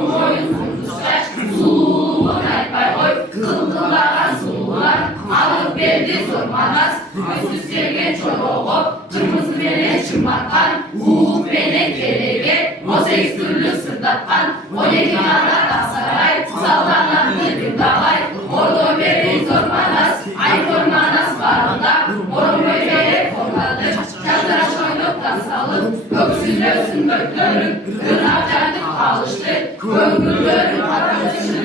uzun boyun kunduz saç, suluğu nay oy, kıldılar sulular, alıp geldi sormanaz, gözsüz gelgen çoroğu, çırmızı bene çırmaktan, bene kelege, o 8 türlü sırdattan, 12 kanat saray, sallanlandı bir dalay, orada beri sormanaz, ay sormanaz barında, orun böceğe korkadı, çatıra şoyluktan salıp, göksüz göksün döktörün, ırnak candık alıştı, göngülörün arkadaşı,